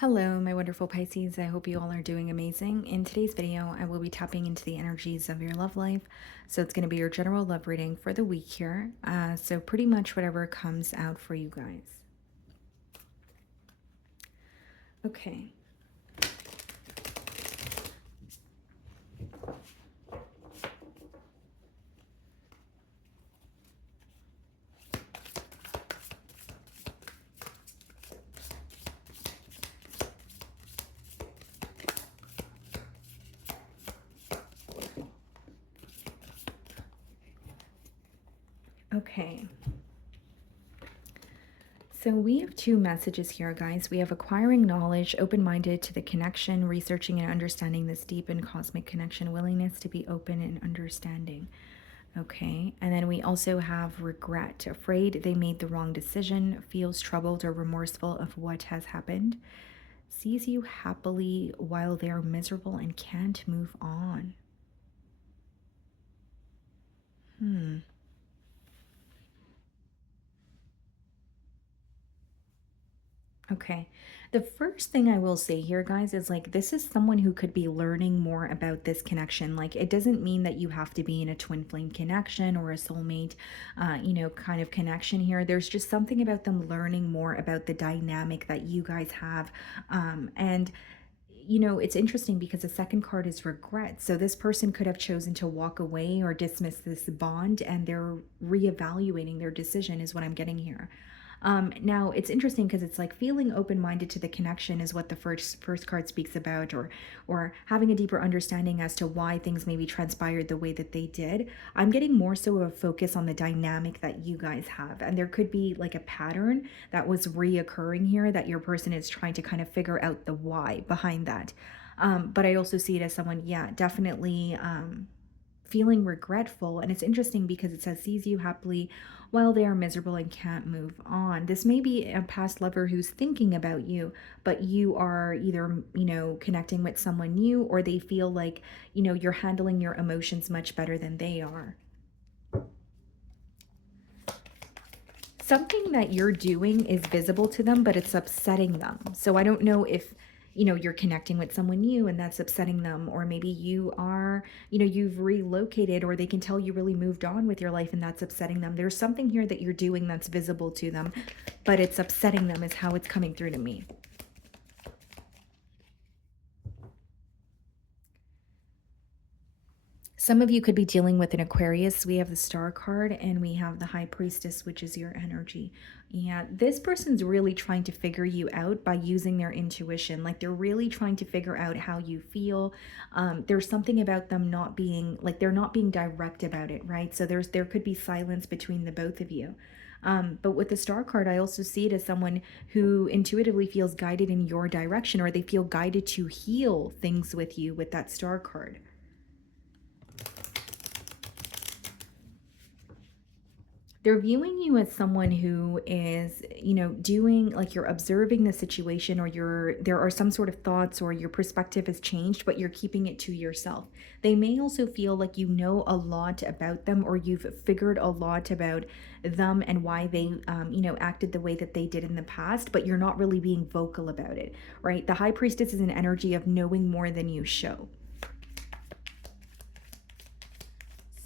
Hello, my wonderful Pisces. I hope you all are doing amazing. In today's video, I will be tapping into the energies of your love life. So it's going to be your general love reading for the week here. So pretty much whatever comes out for you guys. Okay. Okay. So we have two messages here, guys. We have acquiring knowledge, open-minded to the connection, researching and understanding this deep and cosmic connection, willingness to be open and understanding. Okay, and then we also have regret, afraid they made the wrong decision, feels troubled or remorseful of what has happened, sees you happily while they are miserable and can't move on. Okay. The first thing I will say here, guys, is like this is someone who could be learning more about this connection. Like, it doesn't mean that you have to be in a twin flame connection or a soulmate, kind of connection here. There's just something about them learning more about the dynamic that you guys have. And it's interesting because the second card is regret. So this person could have chosen to walk away or dismiss this bond, and they're reevaluating their decision, is what I'm getting here. Now it's interesting because it's like feeling open-minded to the connection is what the first card speaks about, or having a deeper understanding as to why things maybe transpired the way that they did. I'm getting more so of a focus on the dynamic that you guys have, and there could be like a pattern that was reoccurring here that your person is trying to kind of figure out the why behind that. But I also see it as someone, yeah, definitely feeling regretful. And it's interesting because it says sees you happily while they are miserable and can't move on. This may be a past lover who's thinking about you, but you are either, connecting with someone new, or they feel like, you're handling your emotions much better than they are. Something that you're doing is visible to them, but it's upsetting them. So I don't know if you're connecting with someone new and that's upsetting them, or maybe you are, you've relocated, or they can tell you really moved on with your life and that's upsetting them. There's something here that you're doing that's visible to them, but it's upsetting them, is how it's coming through to me. Some of you could be dealing with an Aquarius. We have the Star card and we have the High Priestess, which is your energy. Yeah, this person's really trying to figure you out by using their intuition. Like, they're really trying to figure out how you feel. There's something about them not being, like, they're not being direct about it, right? So there could be silence between the both of you. But with the Star card, I also see it as someone who intuitively feels guided in your direction, or they feel guided to heal things with you with that Star card. They're viewing you as someone who is, doing, like, you're observing the situation, or there are some sort of thoughts, or your perspective has changed, but you're keeping it to yourself. They may also feel like you know a lot about them, or you've figured a lot about them and why they, acted the way that they did in the past, but you're not really being vocal about it, right? The High Priestess is an energy of knowing more than you show.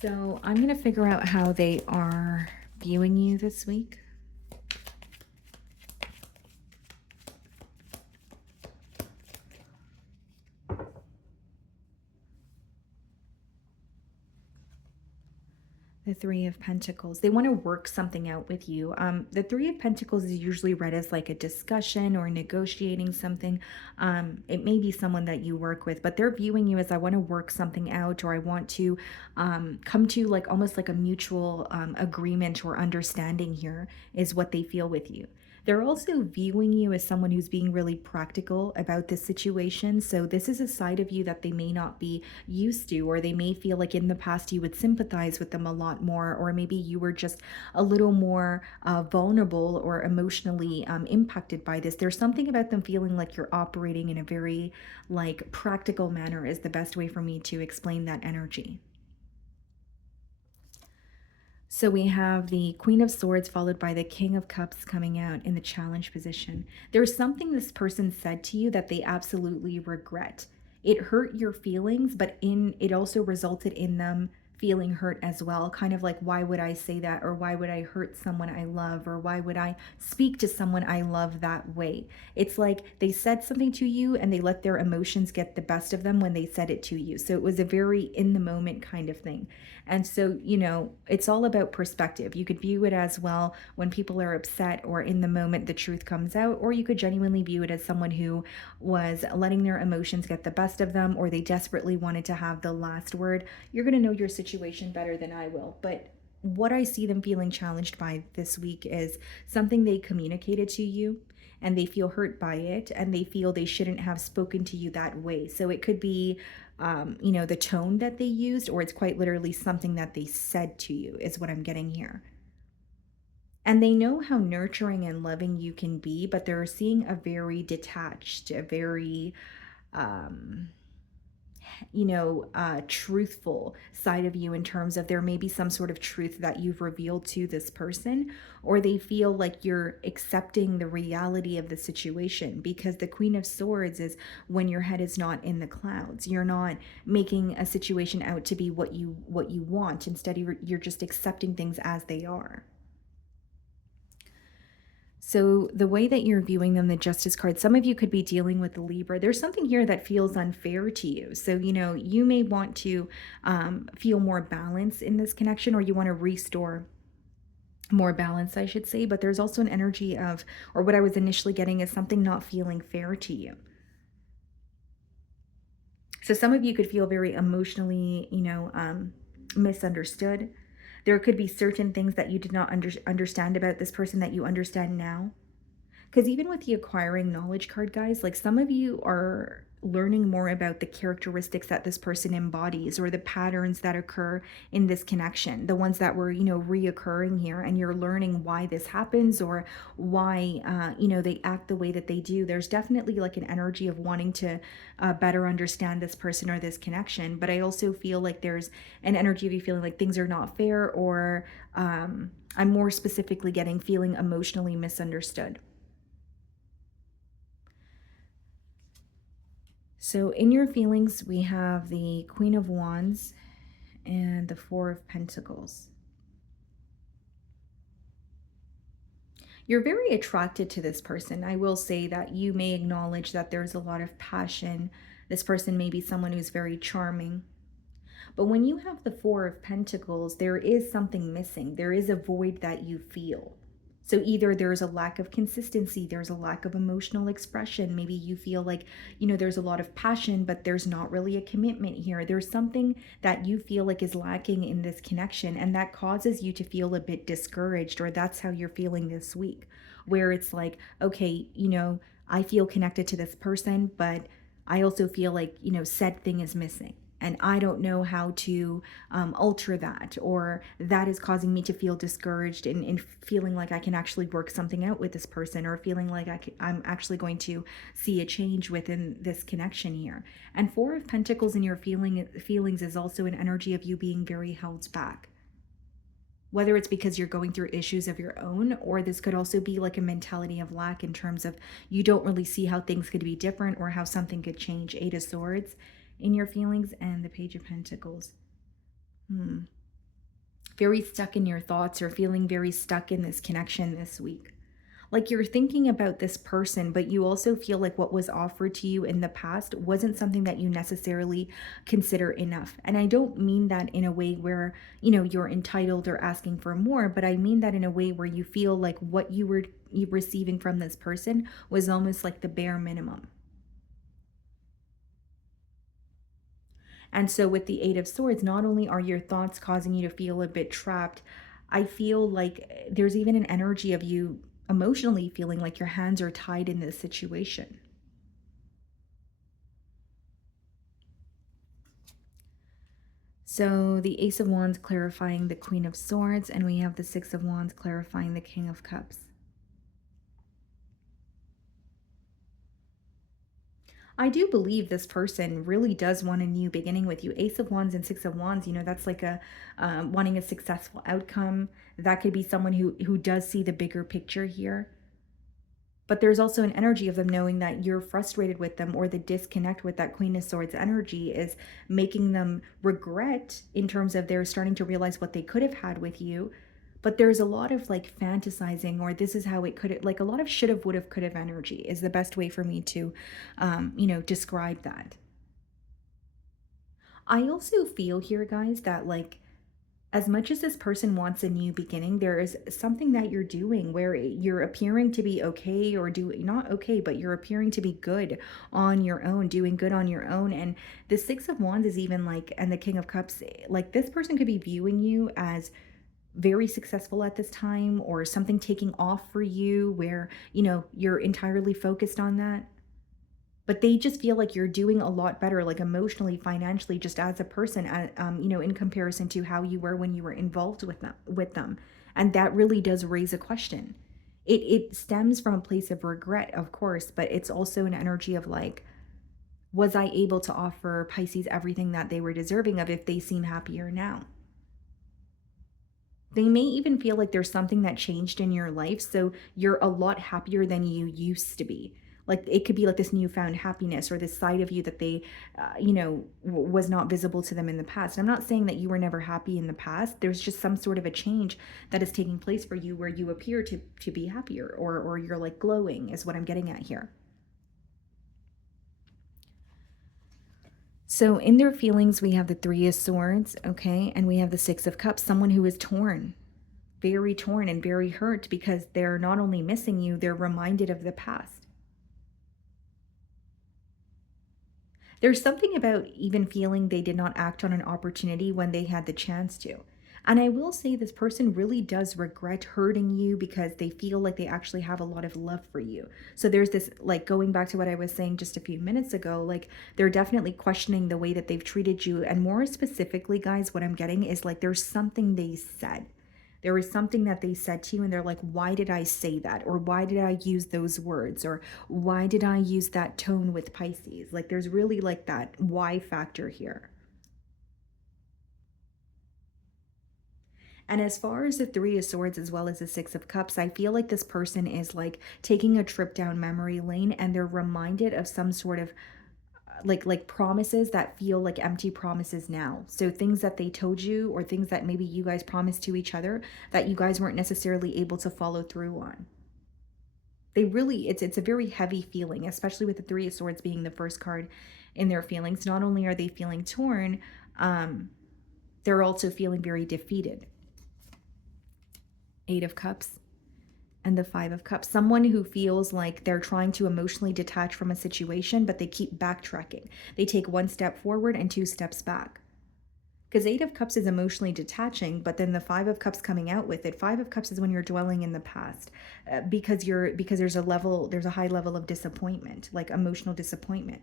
So I'm going to figure out how they are viewing you this week. The Three of Pentacles. They want to work something out with you. The Three of Pentacles is usually read as like a discussion or negotiating something. It may be someone that you work with, but they're viewing you as, I want to work something out, or I want to come to like almost like a mutual agreement or understanding here, is what they feel with you. They're also viewing you as someone who's being really practical about this situation. So this is a side of you that they may not be used to, or they may feel like in the past you would sympathize with them a lot more, or maybe you were just a little more vulnerable or emotionally impacted by this. There's something about them feeling like you're operating in a very like practical manner, is the best way for me to explain that energy. So we have the Queen of Swords followed by the King of Cups coming out in the challenge position. There's something this person said to you that they absolutely regret. It hurt your feelings, but in it also resulted in them feeling hurt as well. Kind of like, why would I say that? Or why would I hurt someone I love? Or why would I speak to someone I love that way? It's like they said something to you and they let their emotions get the best of them when they said it to you. So it was a very in the moment kind of thing. And so, it's all about perspective. You could view it as, well, when people are upset or in the moment, the truth comes out, or you could genuinely view it as someone who was letting their emotions get the best of them, or they desperately wanted to have the last word. You're going to know your situation better than I will. But what I see them feeling challenged by this week is something they communicated to you and they feel hurt by it and they feel they shouldn't have spoken to you that way. So it could be the tone that they used, or it's quite literally something that they said to you, is what I'm getting here. And they know how nurturing and loving you can be, but they're seeing a very detached, a very, um, truthful side of you, in terms of there may be some sort of truth that you've revealed to this person, or they feel like you're accepting the reality of the situation, because the Queen of Swords is when your head is not in the clouds. You're not making a situation out to be what you want. Instead, you're just accepting things as they are. So, the way that you're viewing them, the Justice card, some of you could be dealing with the Libra. There's something here that feels unfair to you. So, you may want to feel more balance in this connection, or you want to restore more balance, I should say. But there's also an energy of, or what I was initially getting is something not feeling fair to you. So, some of you could feel very emotionally, misunderstood. There could be certain things that you did not understand about this person that you understand now. Because even with the acquiring knowledge card, guys, like, some of you are learning more about the characteristics that this person embodies, or the patterns that occur in this connection, the ones that were, reoccurring here. And you're learning why this happens, or why, they act the way that they do. There's definitely like an energy of wanting to better understand this person or this connection. But I also feel like there's an energy of you feeling like things are not fair, or I'm more specifically getting feeling emotionally misunderstood. So, in your feelings, we have the Queen of Wands and the Four of Pentacles. You're very attracted to this person. I will say that you may acknowledge that there's a lot of passion. This person may be someone who's very charming. But when you have the Four of Pentacles, there is something missing. There is a void that you feel. So either there's a lack of consistency, there's a lack of emotional expression. Maybe you feel like, there's a lot of passion, but there's not really a commitment here. There's something that you feel like is lacking in this connection, and that causes you to feel a bit discouraged, or that's how you're feeling this week, where it's like, okay, I feel connected to this person, but I also feel like, said thing is missing. And I don't know how to alter that, or that is causing me to feel discouraged, and feeling like I can actually work something out with this person, or feeling like I'm actually going to see a change within this connection here. And Four of Pentacles in your feelings is also an energy of you being very held back. Whether it's because you're going through issues of your own, or this could also be like a mentality of lack, in terms of you don't really see how things could be different, or how something could change. Eight of Swords in your feelings, and the Page of Pentacles. Very stuck in your thoughts, or feeling very stuck in this connection this week. Like, you're thinking about this person, but you also feel like what was offered to you in the past wasn't something that you necessarily consider enough. And I don't mean that in a way where, you're entitled or asking for more, but I mean that in a way where you feel like what you receiving from this person was almost like the bare minimum. And so, with the Eight of Swords, not only are your thoughts causing you to feel a bit trapped, I feel like there's even an energy of you emotionally feeling like your hands are tied in this situation. So, the Ace of Wands clarifying the Queen of Swords, and we have the Six of Wands clarifying the King of Cups. I do believe this person really does want a new beginning with you. Ace of Wands and Six of Wands, that's like a wanting a successful outcome. That could be someone who does see the bigger picture here. But there's also an energy of them knowing that you're frustrated with them, or the disconnect with that Queen of Swords energy is making them regret in terms of they're starting to realize what they could have had with you. But there's a lot of like fantasizing, or this is how it could, like a lot of should have, would have, could have energy is the best way for me to, describe that. I also feel here, guys, that like as much as this person wants a new beginning, there is something that you're doing where you're appearing to be okay, or do not okay, but you're appearing to be good on your own, doing good on your own. And the Six of Wands is even like, and the King of Cups, like this person could be viewing you as very successful at this time, or something taking off for you where, you're entirely focused on that. But they just feel like you're doing a lot better, like emotionally, financially, just as a person, in comparison to how you were when you were involved with them. And that really does raise a question. It stems from a place of regret, of course, but it's also an energy of like, was I able to offer Pisces everything that they were deserving of if they seem happier now? They may even feel like there's something that changed in your life, so you're a lot happier than you used to be. Like it could be like this newfound happiness, or this side of you that they, was not visible to them in the past. I'm not saying that you were never happy in the past. There's just some sort of a change that is taking place for you, where you appear to be happier, or you're like glowing, is what I'm getting at here. So in their feelings, we have the Three of Swords, okay, and we have the Six of Cups. Someone who is torn, very torn and very hurt, because they're not only missing you, they're reminded of the past. There's something about even feeling they did not act on an opportunity when they had the chance to. And I will say this person really does regret hurting you, because they feel like they actually have a lot of love for you. So there's this, like going back to what I was saying just a few minutes ago, like they're definitely questioning the way that they've treated you. And more specifically, guys, what I'm getting is like there's something they said. There was something that they said to you, and they're like, why did I say that? Or why did I use those words? Or why did I use that tone with Pisces? Like there's really like that why factor here. And as far as the Three of Swords as well as the Six of Cups, I feel like this person is like taking a trip down memory lane, and they're reminded of some sort of like promises that feel like empty promises now. So things that they told you, or things that maybe you guys promised to each other that you guys weren't necessarily able to follow through on. They really, it's a very heavy feeling, especially with the Three of Swords being the first card in their feelings. Not only are they feeling torn, they're also feeling very defeated. Eight of Cups and the Five of Cups. Someone who feels like they're trying to emotionally detach from a situation, but they keep backtracking. They take one step forward and two steps back. Because Eight of Cups is emotionally detaching, but then the Five of Cups coming out with it. Five of Cups is when you're dwelling in the past, because there's a high level of disappointment, like emotional disappointment.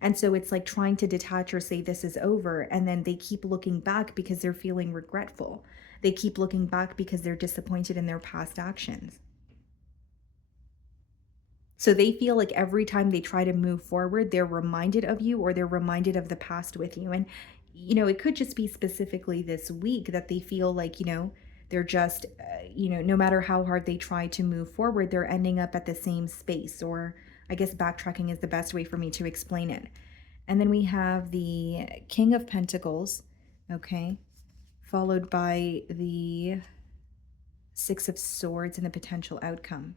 And so it's like trying to detach or say this is over, and then they keep looking back because they're feeling regretful. They keep looking back because they're disappointed in their past actions. So they feel like every time they try to move forward, they're reminded of you, or they're reminded of the past with you. And, it could just be specifically this week that they feel like, they're just, no matter how hard they try to move forward, they're ending up at the same space. Or I guess backtracking is the best way for me to explain it. And then we have the King of Pentacles, okay, followed by the Six of Swords and the potential outcome.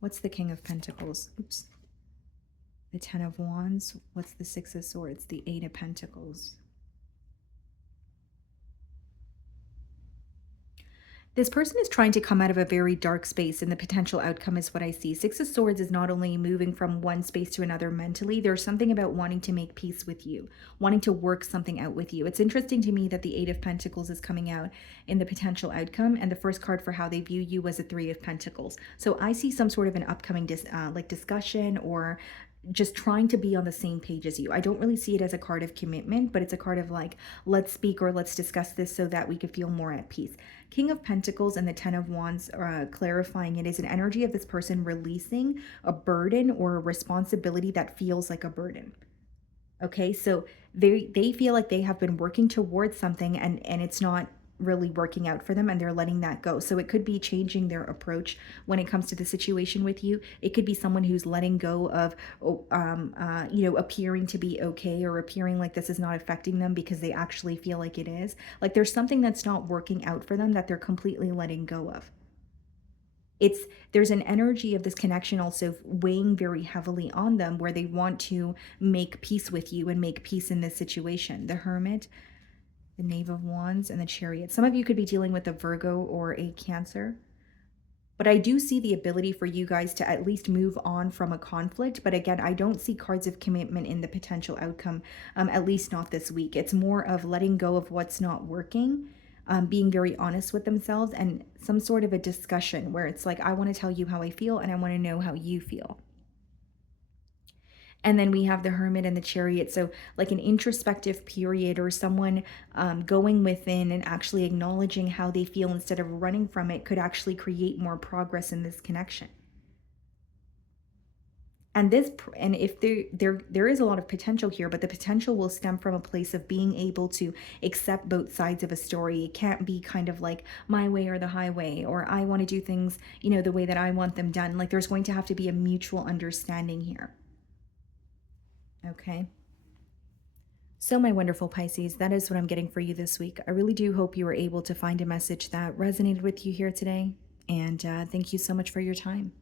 What's the King of Pentacles? Oops. The Ten of Wands. What's the Six of Swords? The Eight of Pentacles. This person is trying to come out of a very dark space, and the potential outcome is what I see. Six of Swords is not only moving from one space to another mentally, there's something about wanting to make peace with you, wanting to work something out with you. It's interesting to me that the Eight of Pentacles is coming out in the potential outcome, and the first card for how they view you was a Three of Pentacles. So I see some sort of an upcoming discussion, or just trying to be on the same page as you. I don't really see it as a card of commitment, but it's a card of like, let's speak or let's discuss this so that we could feel more at peace. King of Pentacles and the Ten of Wands, clarifying it, is an energy of this person releasing a burden or a responsibility that feels like a burden. Okay, so they feel like they have been working towards something, and it's not really working out for them, and they're letting that go. So it could be changing their approach when it comes to the situation with you. It could be someone who's letting go of appearing to be okay, or appearing like this is not affecting them because they actually feel like it is. Like there's something that's not working out for them that they're completely letting go of. It's There's an energy of this connection also weighing very heavily on them, where they want to make peace with you and make peace in this situation. The Hermit, the Knave of Wands, and the Chariot. Some of you could be dealing with a Virgo or a Cancer. But I do see the ability for you guys to at least move on from a conflict. But again, I don't see cards of commitment in the potential outcome, at least not this week. It's more of letting go of what's not working, being very honest with themselves, and some sort of a discussion where it's like, I want to tell you how I feel and I want to know how you feel. And then we have the Hermit and the Chariot. So, like an introspective period, or someone going within and actually acknowledging how they feel instead of running from it, could actually create more progress in this connection. And if there is a lot of potential here, but the potential will stem from a place of being able to accept both sides of a story. It can't be kind of like my way or the highway, or I want to do things, the way that I want them done. Like there's going to have to be a mutual understanding here. Okay. So, my wonderful Pisces, that is what I'm getting for you this week. I really do hope you were able to find a message that resonated with you here today. And thank you so much for your time.